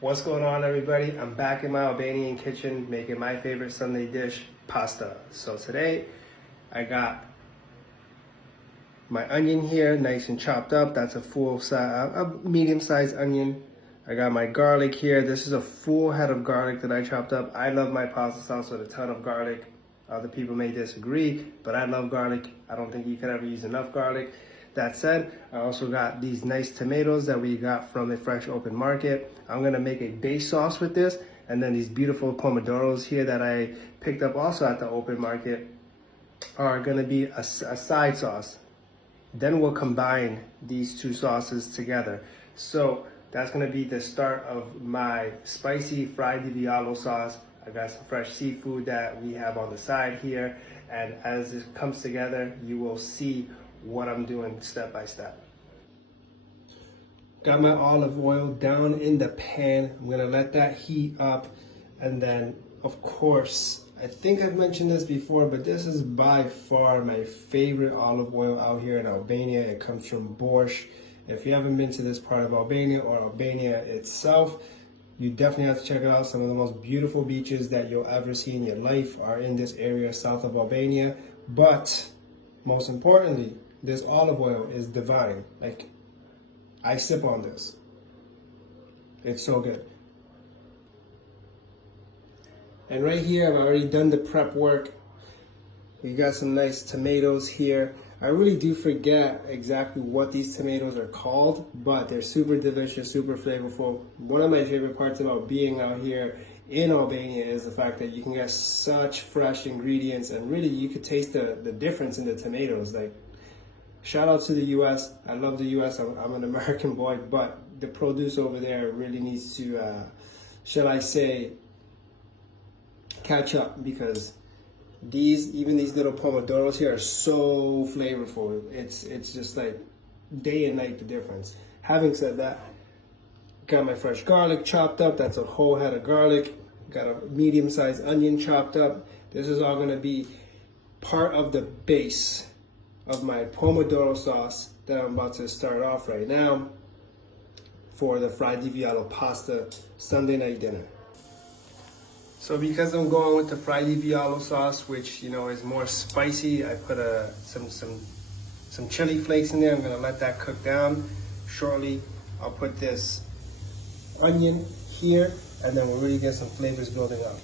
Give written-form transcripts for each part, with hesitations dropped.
What's going on, everybody? I'm back in my Albanian kitchen making my favorite Sunday dish, pasta. So today I got my onion here, nice and chopped up. That's a full size, a medium-sized onion. I got my garlic here. This is a full head of garlic that I chopped up. I love my pasta sauce with a ton of garlic. Other people may disagree, but I love garlic. I don't think you could ever use enough garlic. That said, I also got these nice tomatoes that we got from the fresh open market. I'm gonna make a base sauce with this, and then these beautiful pomodoros here that I picked up also at the open market are gonna be a side sauce. Then we'll combine these two sauces together. So that's gonna be the start of my spicy Fra Diavolo sauce. I got some fresh seafood that we have on the side here, and as this comes together, you will see what I'm doing step by step. Got my olive oil down in the pan. I'm gonna let that heat up, and then of course, I think I've mentioned this before, but this is by far my favorite olive oil out here in Albania. It comes from Borscht. If you haven't been to this part of Albania or Albania itself, you definitely have to check it out. Some of the most beautiful beaches that you'll ever see in your life are in this area south of Albania. But most importantly, this olive oil is divine. Like, I sip on this. It's so good. And right here, I've already done the prep work. We got some nice tomatoes here. I really do forget exactly what these tomatoes are called, but they're super delicious, super flavorful. One of my favorite parts about being out here in Albania is the fact that you can get such fresh ingredients, and really you could taste the difference in the tomatoes. Like, shout out to the US. I love the US. I'm an American boy, but the produce over there really needs to, shall I say, catch up, because even these little pomodoros here are so flavorful. It's just like day and night the difference. Having said that, got my fresh garlic chopped up. That's a whole head of garlic. Got a medium-sized onion chopped up. This is all gonna be part of the base of my pomodoro sauce that I'm about to start off right now for the Fra Diavolo pasta Sunday night dinner. So because I'm going with the Fra Diavolo sauce, which is more spicy, I put some chili flakes in there. I'm gonna let that cook down. Shortly, I'll put this onion here, and then we'll really get some flavors building up.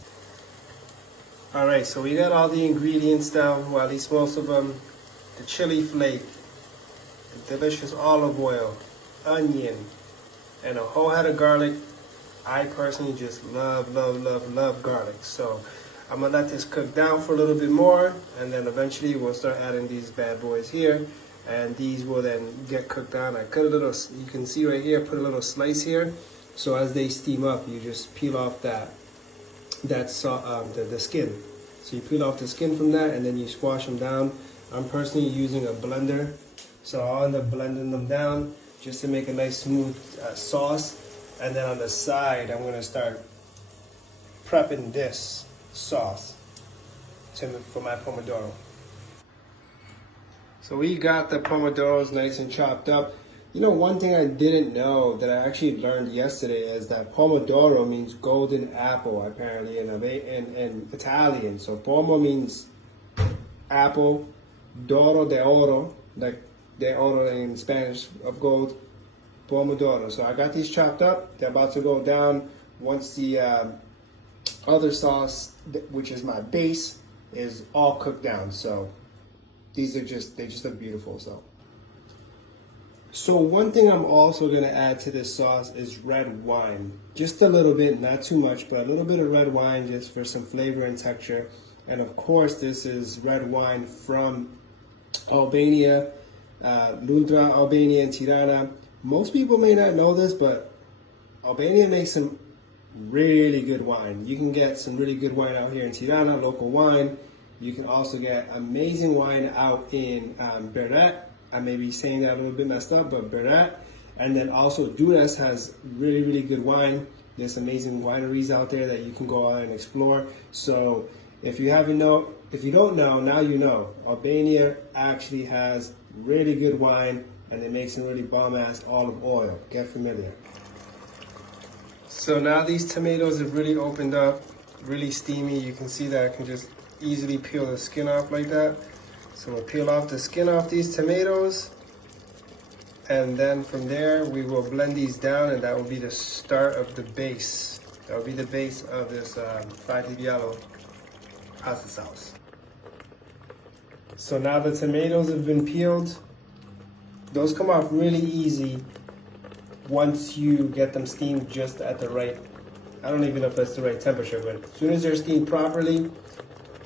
All right, so we got all the ingredients down, well, at least most of them. The chili flake, the delicious olive oil, onion, and a whole head of garlic. I personally just love garlic. So I'm gonna let this cook down for a little bit more, and then eventually we'll start adding these bad boys here, and these will then get cooked down. I cut a little, you can see right here, put a little slice here. So as they steam up, you just peel off the skin. So you peel off the skin from that, and then you squash them down. I'm personally using a blender, so I'll end up blending them down just to make a nice smooth sauce. And then on the side, I'm gonna start prepping this sauce for my pomodoro. So we got the pomodoros nice and chopped up. One thing I didn't know that I actually learned yesterday is that pomodoro means golden apple, apparently in Italian. So pomo means apple, doro de oro, like de oro in Spanish of gold. Pomodoro. So I got these chopped up. They're about to go down once the other sauce, which is my base, is all cooked down. So they just look beautiful. So one thing I'm also gonna add to this sauce is red wine. Just a little bit, not too much, but a little bit of red wine just for some flavor and texture. And of course, this is red wine from Albania, Ludra, Albania, and Tirana. Most people may not know this, but Albania makes some really good wine. You can get some really good wine out here in Tirana, local wine. You can also get amazing wine out in Berat. I may be saying that a little bit messed up, but Berat. And then also Duras has really good wine. There's amazing wineries out there that you can go out and explore. So if you don't know, now you know. Albania actually has really good wine, and they make some really bomb-ass olive oil. Get familiar. So now these tomatoes have really opened up, really steamy. You can see that I can just easily peel the skin off like that. So we'll peel off the skin off these tomatoes. And then from there, we will blend these down, and that will be the start of the base. That will be the base of this Fra Diavolo pasta sauce. So now the tomatoes have been peeled. Those come off really easy once you get them steamed just at the right, I don't even know if that's the right temperature, but as soon as they're steamed properly,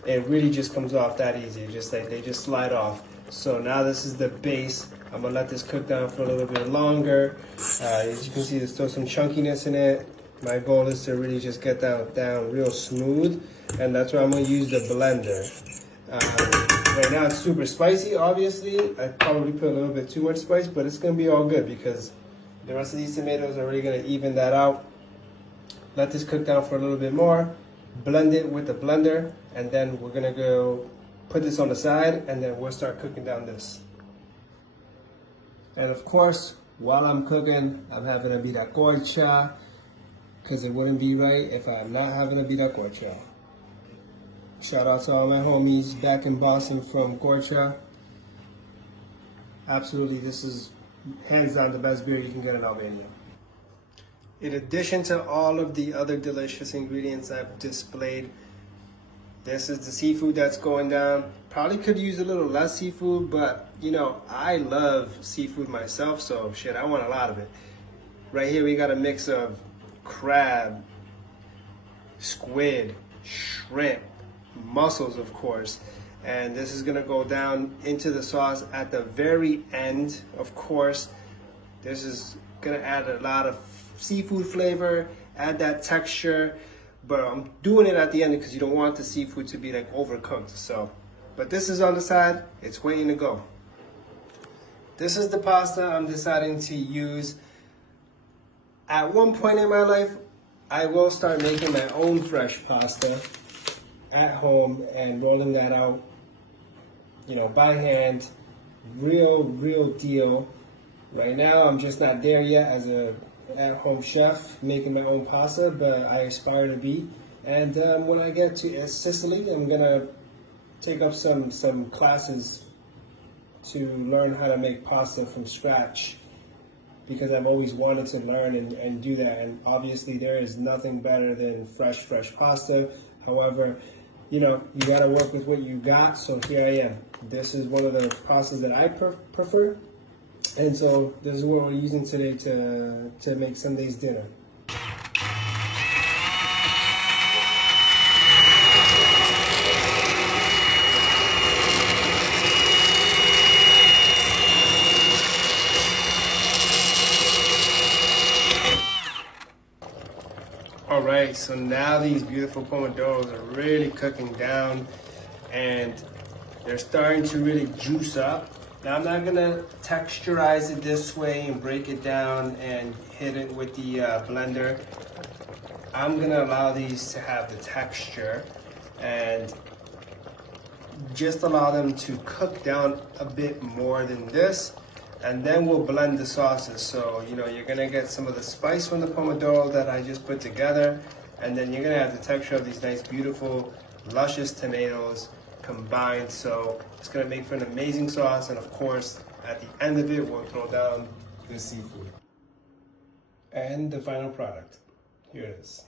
it really just comes off that easy. Just like they just slide off. So now this is the base. I'm gonna let this cook down for a little bit longer. As you can see, there's still some chunkiness in it. My goal is to really just get down real smooth, and that's why I'm gonna use the blender. Right now it's super spicy, obviously. I probably put a little bit too much spice, but it's gonna be all good because the rest of these tomatoes are really gonna even that out. Let this cook down for a little bit more, blend it with the blender, and then we're gonna go put this on the side, and then we'll start cooking down this. And of course, while I'm cooking, I'm having a viracocha, because it wouldn't be right if I'm not having a viracocha. Shout out to all my homies back in Boston from Corcha. Absolutely, this is hands down the best beer you can get in Albania. In addition to all of the other delicious ingredients I've displayed, this is the seafood that's going down. Probably could use a little less seafood, but you know, I love seafood myself, so shit, I want a lot of it. Right here we got a mix of crab, squid, shrimp, mussels of course, and this is gonna go down into the sauce at the very end. Of course, this is gonna add a lot of seafood flavor, add that texture, but I'm doing it at the end because you don't want the seafood to be like overcooked. So, but this is on the side, it's waiting to go. This is the pasta I'm deciding to use. At one point in my life, I will start making my own fresh pasta at home and rolling that out, you know, by hand, real deal. Right now, I'm just not there yet as a at-home chef making my own pasta, but I aspire to be. And when I get to Sicily, I'm gonna take up some classes to learn how to make pasta from scratch, because I've always wanted to learn and do that. And obviously there is nothing better than fresh pasta. However, you know, you gotta work with what you got. So here I am. This is one of the pastas that I prefer. And so this is what we're using today to make Sunday's dinner. All right, so now these beautiful pomodoros are really cooking down and they're starting to really juice up. Now I'm not gonna texturize it this way and break it down and hit it with the blender. I'm gonna allow these to have the texture and just allow them to cook down a bit more than this. And then we'll blend the sauces. So, you know, you're gonna get some of the spice from the pomodoro that I just put together, and then you're gonna have the texture of these nice, beautiful, luscious tomatoes combined. So it's gonna make for an amazing sauce. And of course, at the end of it, we'll throw down the seafood. And the final product, here it is.